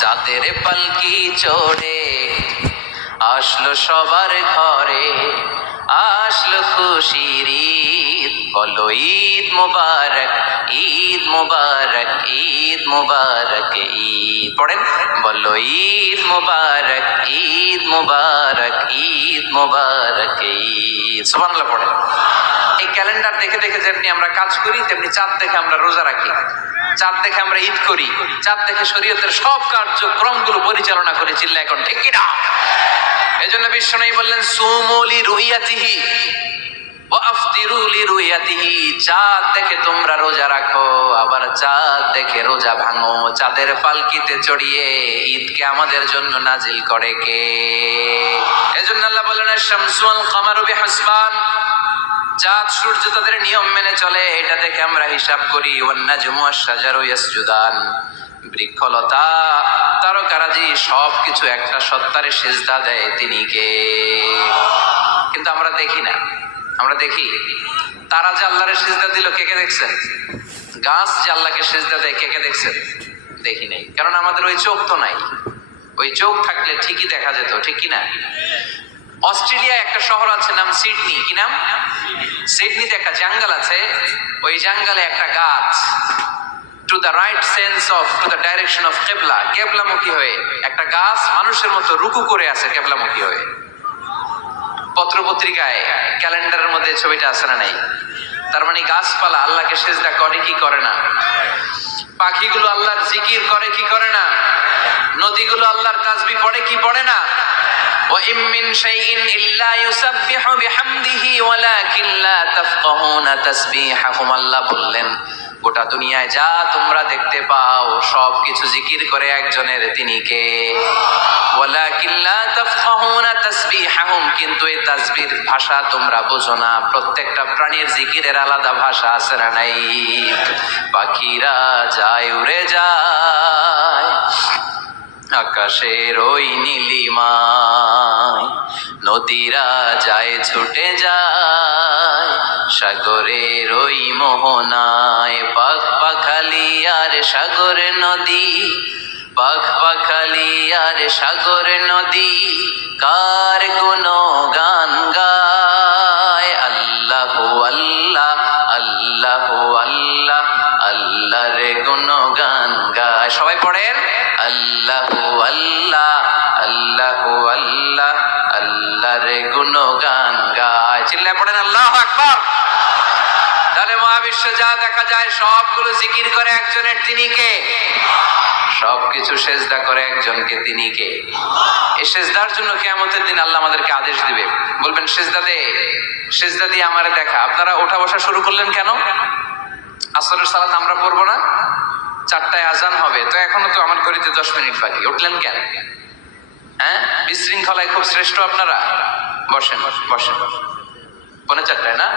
চাঁদের পালকি চড়ে আসলো সবার ঘরে, আসলো খুশির ঈদ, বলো ঈদ মুবারক, ঈদ মুবারক, ঈদ মুবারক, ঈদ পড়েন, বলো ঈদ মুবারক, ঈদ মুবারক, ঈদ মুবারক, ঈদ। সুবহানাল্লাহ পড়েন। এই ক্যালেন্ডার দেখে দেখে যেমনি আমরা কাজ করি, তেমনি চাঁদ দেখে আমরা রোজা রাখি, চাঁদ দেখে আমরা ঈদ করি, চাঁদ দেখে শরীয়তের সব কার্যক্রমগুলো পরিচালনা করি। চিল্লা এখন ঠিক কিনা? এই জন্য বিশ্বনবী বললেন সুমু লিরুইয়াতিহি ওয়া আফতিরু লিরুইয়াতিহি, চাঁদ দেখে তোমরা রোজা রাখো, আবার চাঁদ দেখে রোজা ভাঙো। চাঁদের পালকিতে চড়িয়ে ঈদকে আমাদের জন্য নাজিল করে কে? এজন্য আল্লাহ বললেন আশ-শামসু ওয়াল কামারু বিহুসবান, চাঁদ সূর্য তাদের নিয়ম মেনে চলে, এটা দেখে আমরা হিসাব করি। ওয়ান নাজমু ওয়াশ-শাজারু ইয়াসজুদান, বৃক্ষলতা তারকারাজি সবকিছু একটা সত্তারে সিজদা দেয়, তিনি কে? কিন্তু আমরা দেখি না। আমরা দেখি তারা যে আল্লাহরে সিজদা দিল, কে কে দেখছেন? গাছ যে আল্লাহকে সিজদা দেয়, কে কে দেখছেন? দেখি নাই, কারণ আমাদের ওই চোখ তো নাই। ওই চোখ থাকলে ঠিকই দেখা যেত, ঠিক কিনা? অস্ট্রেলিয়া একটা শহর আছে নাম সিডনি, কি নাম? সিডনিতে একটা জঙ্গল আছে, ওই জঙ্গলে একটা গাছ to the right sense of to the direction of কেবলা, কেবলামুখী হয়ে একটা গাছ মানুষের মতো রুকু করে আছে কেবলামুখী হয়ে। পত্র পত্রিকায় ক্যালেন্ডারের মধ্যে ছবিটা আছে না নাই? তার মানে গাছপালা আল্লাহকে সিজদা করে কি করে না? পাখিগুলো আল্লাহর জিকির করে কি করে না? নদীগুলো আল্লাহর তাসবিহ পড়ে কি পড়ে না? وَإِن مِّن شَيْءٍ إِلَّا يُسَبِّحُ بِحَمْدِهِ وَلَكِن لَّا تَفْقَهُونَ تَسْبِيحَهُمْ। আল্লাহ বললেন গোটা দুনিয়ায় যা তোমরা দেখতে পাও সব কিছু জিকির করে একজনের, তিনি কে? ওয়ালাকিন লা তাফকাহুনা তাসবিহাহুম, কিন্তু এই তাসবিহর ভাষা তোমরা বোঝো না। প্রত্যেকটা প্রাণীর জিকিরের আলাদা ভাষা আছে না নাই? পাখিরা যায় উড়ে যায় আকাশের ওই নীলিমায়, নদীরা যায় ছুটে যায় সাগরের ওই মোহনায়। পাখ পাখালি আর সাগর নদী, পাখ পাখালি আর সাগর নদী কার গুনো গান গায়। আল্লাহ আল্লাহ আল্লাহ আল্লাহ আল্লাহর গুনো গান গায়। সবাই পড়েন আল্লাহ আল্লাহ আল্লাহ আল্লাহ আল্লাহর গুনো গান গায়। চিল্লায় পড়েন আল্লাহু আকবার। তাহলে মহাবিশ্বে যা দেখা যায় সবগুলো জিকির করে একজনের, তিনি কে? সবকিছু সেজদা করে একজনকে, তিনি কে? এই সেজদার জন্য কিয়ামতের দিন আল্লাহ আমাদেরকে আদেশ দিবে, বলবেন সেজদা দে, সেজদা দিয়ে আমারে দেখা। আপনারা ওঠা বসা শুরু করলেন কেন? আসরের সালাত আমরা পড়বো না, 4টায় আজান হবে, তো এখনো তো আমার ঘড়িতে 10 মিনিট বাকি, উঠলেন কেন? হ্যাঁ, বিশৃঙ্খলায় খুব শ্রেষ্ঠ আপনারা। বসেন বসেন, পৌনে 4টায় না?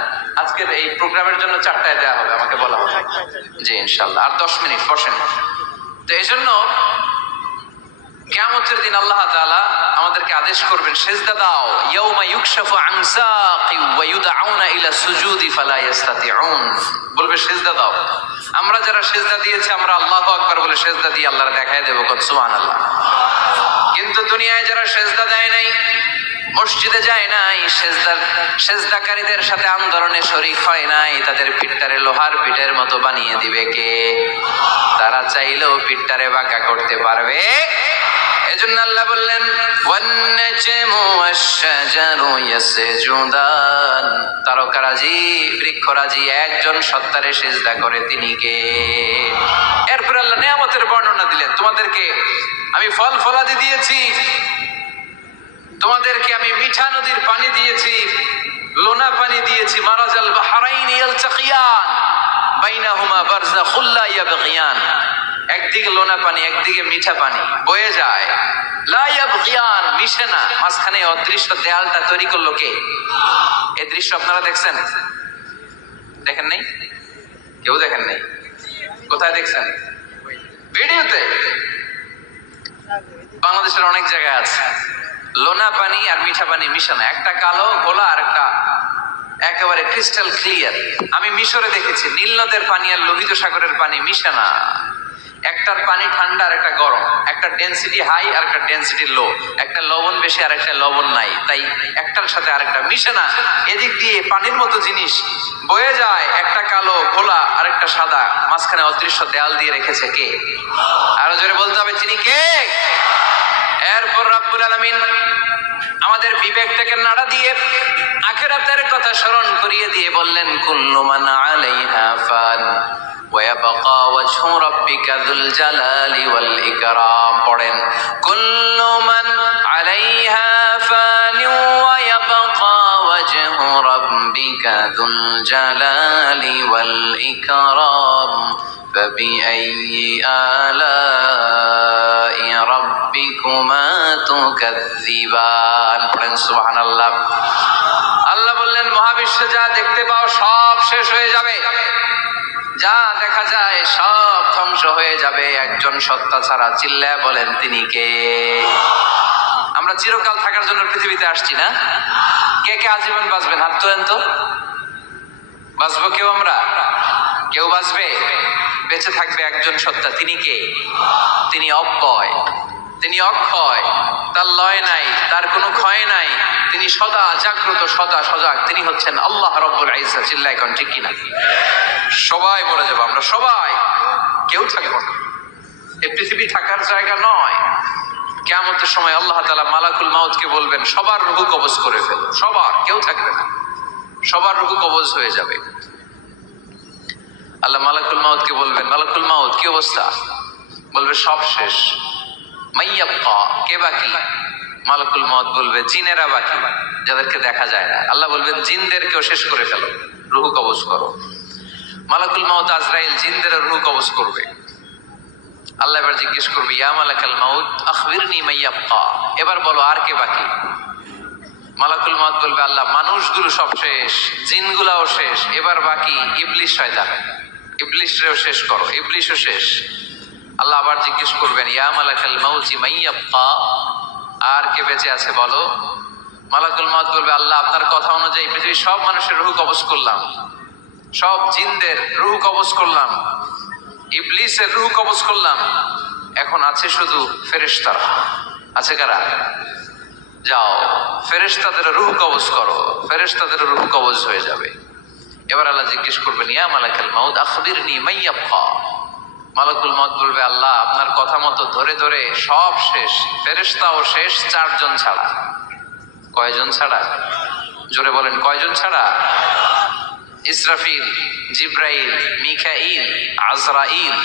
আজকের এই প্রোগ্রামের জন্য 4টায় দেওয়া হবে, আমাকে বলা হবে। জি ইনশাল্লাহ, আর 10 মিনিট বসেন। তো এই জন্য কিয়ামতের দিন আল্লাহ তাআলা আমাদেরকে আদেশ করবেন সেজদা দাও। ইয়াউমা ইউকশাফু আন সাকি ওয়া ইউদআউনা ইলা সুজুদি ফালা ইস্তাতিউন, বলবে সেজদা দাও। আমরা যারা সেজদা দিয়েছি আমরা আল্লাহু আকবার বলে সেজদা দিয়ে আল্লাহর দেখায় দেব, কত সুবহানাল্লাহ। কিন্তু দুনিয়ায় যারা সেজদা দেয় নাই, মসজিদে যায় নাই, সেজদাকারীদের সাথে আন্দোলনে শরীক হয় নাই, তাদের পিঠটারে লোহার পিঠের মতো বানিয়ে দিবে কে? তারা চাইলেও পিঠটারে বাঁকা করতে পারবে? এজন্য আল্লাহ বললেন ওয়ান নাজমু ওয়াশ-শাজারু ইয়াসজুদান, তারকারাজি বৃক্ষরাজি একজন সত্তারে সিজদা করে, তিনি কে? এরপর আল্লাহ নিয়ামতের বর্ণনা দিলেন, তোমাদেরকে আমি ফল ফলাদি দিয়েছি, তোমাদেরকে আমি মিঠা নদীর পানি দিয়েছি, লোনা পানি দিয়েছি। মারাজাল বাহরাইনি ইয়ালতাকিয়ান বাইনাহুমা বারযাখুল লা ইয়াবগিয়ান, একদিকে লোনা পানি একদিকে মিঠা পানি বয়ে যায়, লা ইয়াবগিয়ান, মিশে না। মাঝখানে অদৃশ্য দেয়ালটা তৈরি করলো কে? এই দৃশ্য আপনারা দেখছেন? দেখেন নাই? কেউ দেখেন নাই? কোথায় দেখছেন? ভিডিওতে। বাংলাদেশের অনেক জায়গায় আছে লোনা পানি আর মিঠা পানি মিশানো, একটা কালো গোলা আর একটা একেবারে ক্রিস্টাল ক্লিয়ার। আমি মিশরে দেখেছি নীল নদের পানি আর লোহিত সাগরের পানি মিশে না। একটার পানি ঠান্ডা আর একটা গরম, একটা ডেনসিটি হাই আর একটা ডেনসিটি লো, একটা লবণ বেশি আর একটা লবণ নাই, তাই একটার সাথে আরেকটা মিশে না। এদিক দিয়ে পানির মতো জিনিস বয়ে যায়, একটা কালো ঘোলা আর একটা সাদা, মাঝখানে অদৃশ্য দেয়াল দিয়ে রেখেছে কে? আরো জোরে বলতে হবে, তিনি কে? এরপর রব্বুল আলামিন আমাদের বিবেকটাকে নাড়া দিয়ে আখিরাতের কথা স্মরণ করিয়ে দিয়ে বললেন, কুল্লু মান আলাইহা ফান ওয়া ইয়াবকা ওয়াজহু রাব্বিকা যুল জালালি ওয়াল ইকরাম। পড়েন, কুল্লু মান আলাইহা ফান ওয়া ইয়াবকা ওয়াজহু রাব্বিকা যুল জালালি ওয়াল ইকরাম ফাবিআইয়ি আলাই রাব্বিকুমা তুকাযযিবান। পড়েন সুবহানাল্লাহ। আল্লাহ বললেন, মহাবিশ্বে যা দেখতে পাও সব শেষ হয়ে যাবে, যা দেখা যায় সব ধ্বংস হয়ে যাবে একজন সত্তা ছাড়া। চিল্লায় বলেন, তিনি কে? আমরা চিরকাল থাকার জন্য পৃথিবীতে আসছি না? কে কে আজীবন বাঁচবেন? হাত তোলেন তো। বাঁচবো কেউ? আমরা কেউ বাঁচবে? বেঁচে থাকবে একজন সত্তা, তিনি কে? তিনি অব্যয়, তিনি অক্ষয়, তার লয় নাই, তার কোনো ক্ষয় নাই, তিনি সদা জাগ্রত, সদা সজাগ, তিনি হচ্ছেন আল্লাহ রব্বুল ইজ্জত। চিল্লায় কোন ঠিক কিনা? সবাই মরে যাবো আমরা, সবাই, কেউ থাকবো না। এই পৃথিবী থাকার জায়গা নয়। কিয়ামতের সময় আল্লাহ তাআলা মালাকুল মাউতকে বলবেন, সবার রূহ কবজ করে ফেলো, সবার, কেউ থাকবে না, সবার রূহ কবজ হয়ে যাবে। আল্লাহ মালাকুল মাউতকে বলবেন, মালাকুল মাউত কি অবস্থা? বলবে সব শেষ। মাইয়াবকা, কে বাকি? মালাকুল মাউত বলবে জিনেরা বাকি, যাদেরকে দেখা যায় না। আল্লাহ বলবেন জিনদেরকেও শেষ করে ফেলো, রূহ কবজ করো। মালাকুল মাউত আজরাইল জিনদের রূহ কবজ করবে। আল্লাহ এবার জিজ্ঞেস করবে, ইয়া মালাকাল মাউত আখবিরনি মাইয়াবকা, এবার বলো আর কে বাকি? মালাকুল মাউত বলবে, আল্লাহ মানুষগুলো সব শেষ, জিনগুলাও শেষ, এবার বাকি ইবলিস শয়তান, ইবলিসরেও শেষ করো, ইবলিসও শেষ। আল্লাহ আবার জিজ্ঞেস করবেন, ইয়া মালাকাল মাউতি মাইয়াবকা, আর কে বেঁচে আছে বলো? মালাকুল মাউত বলবে, আল্লাহ আপনার কথা অনুযায়ী পৃথিবীর সব মানুষের রূহ কবজ করলাম, সব জিনদের রূহ কবজ করলাম, ইবলিসের রূহ কবজ করলাম, এখন আছে শুধু ফেরেশতারা। আছে কারা? যাও ফেরেশতাদের রূহ কবজ করো, ফেরেশতাদের রূহ কবজ হয়ে যাবে। এবার আল্লাহ জিজ্ঞেস করবেন, ইয়া মালাকাল মাউত আখবিরনি মাইয়াবকা। মালাকুল মাউত বলবে, আল্লাহ আপনার কথা মতো ধরে ধরে সব শেষ, ফেরেশতাও শেষ, চারজন ছাড়া। কয়জন ছাড়া? জোরে বলেন, কয়জন ছাড়া? ইসরাফিল, জিব্রাইল, মিকাইল, আজরাইল,